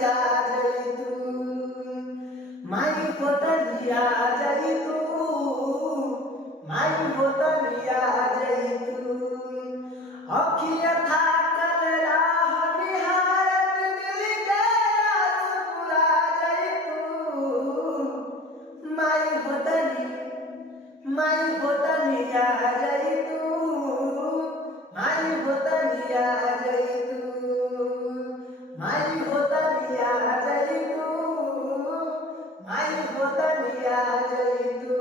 होतलिया जई तू माई होतलिया जई तू माई होतलिया जई तू अखिया थाकल राह निहारत दिल के आस पुरा जई तू माई होतलिया जई तू माई होतलिया जई तू माई होतलिया जई तू माई होतलिया जई तू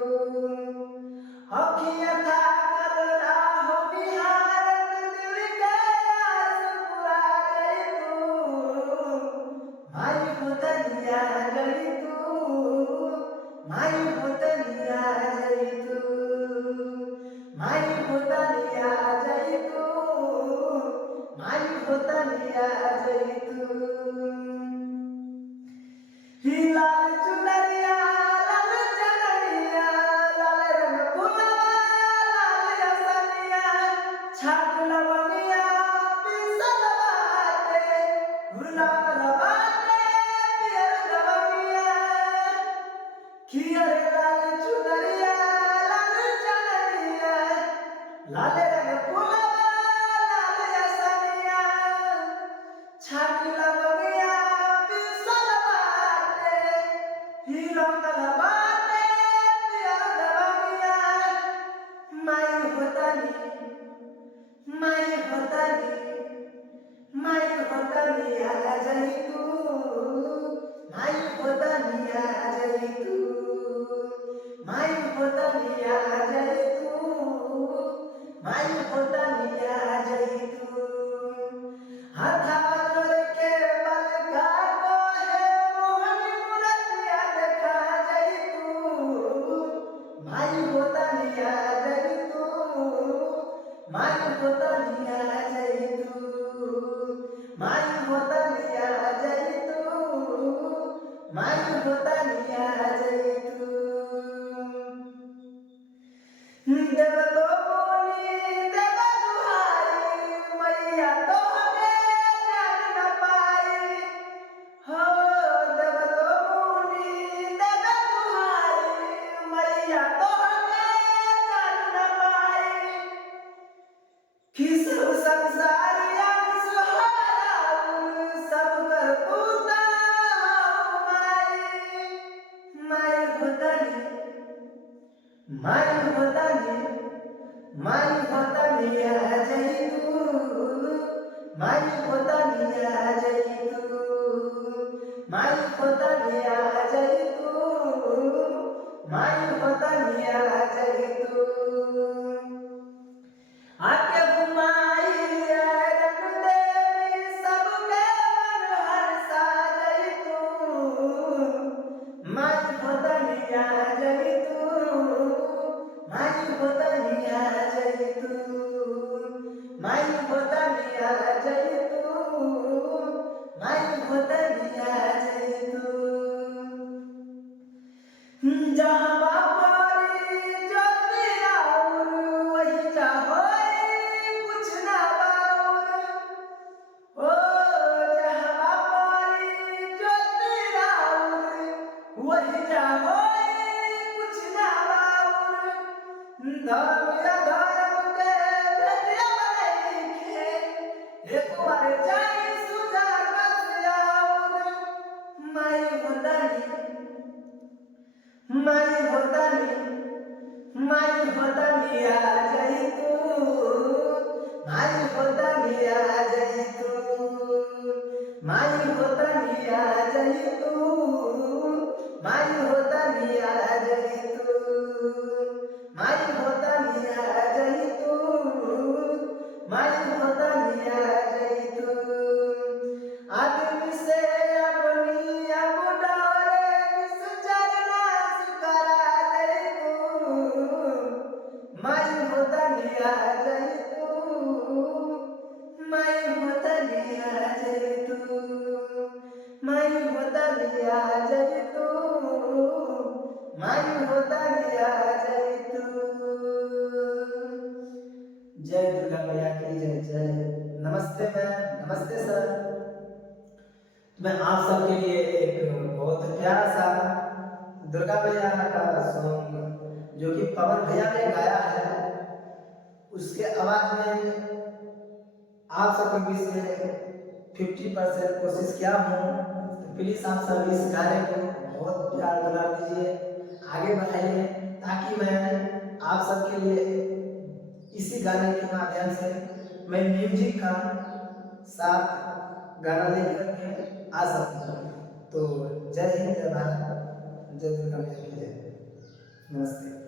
अखिया थाकल राह निहारत दिल के आस पुरा जई तू माई होतलिया जई तू माई होतलिया जई तू माई होतलिया जई तू माई होतलिया जई तू ही लाल चुनरिया लाल चनरिया लाल रंग फुलवा लाल असनिया छाट लवनिया पिसल बाटे गुलाल बाटे पियर लवनिया खियर लाल चुनरिया लाल चनरिया लाल रंग फुलवा लाल असनिया छाट लवनिया पिसल बाटे ही रंगल बाटे पियर लवनिया माई होतली माई होतलिया जई तू माई होतलिया जई तू माई होतलिया जई तू माई होतलिया जई तू हाथवा जोड़ के बलका कोहे मोहनी मूरतिया देखा जई तू माई होतलिया जई तू माई होतलिया जई तू माई होतलिया जई तू माई होतलिया जई तू देव तो बोली देव दुहाई मैया तोहके जान न पाई हो देव तो बोली देव दुहाई मैया तोहके जान न पाई खिसु संसारिया सुहाराउन सब कर पूता माई होतली माई होतलिया जई तू माई होतलिया जई तू माई होतलिया जई तू माई होतलिया जई तू आके घुमाई रंग देवी सबके मन हर्षा जई तू माई होतलिया जई तू माई होतलिया जई तू माई होतलिया जई तू माई होतलिया जई तू जहाँ बापारी ज्योति आउर वही चाहोई कुछ ना बाउर ओ जहाँ बापारी ज्योति आउर वही चाहोई कुछ ना बाउर धर्म या धर्म के भेदिया बनैखे एक बार जाई सुजा कस आउर माई होतलिया जई तू माई होतलिया जई तू माई होतलिया जई तू माई होतलिया जई तू माई होतलिया जई तू माई होतलिया जई तू आदमी से अपनी अब डरे निश्चर नाश करा जई तू माई होतलिया जई तू माई होतलिया जई तू माई होतलिया जई तू माई होतलिया जई तू। जय दुर्गा मैया की जय जय। नमस्ते मैम, नमस्ते सर। मैं आप सबके लिए एक बहुत प्यारा सा दुर्गा मैया का सॉन्ग जो कि पवन भैया ने गाया है, उसके आवाज में आप सबके बीच में 50% कोशिश किया हूँ। तो प्लीज आप सब इस गाने को बहुत प्यार दुलार दीजिए, आगे बढ़ाइए, ताकि मैं आप सबके लिए इसी गाने के माध्यम से मैं म्यूजिक का साथ गाना लेकर के आ सकूँ। तो जय हिंद, जय भारत, जय दुर्गा मैया की जय। नमस्ते।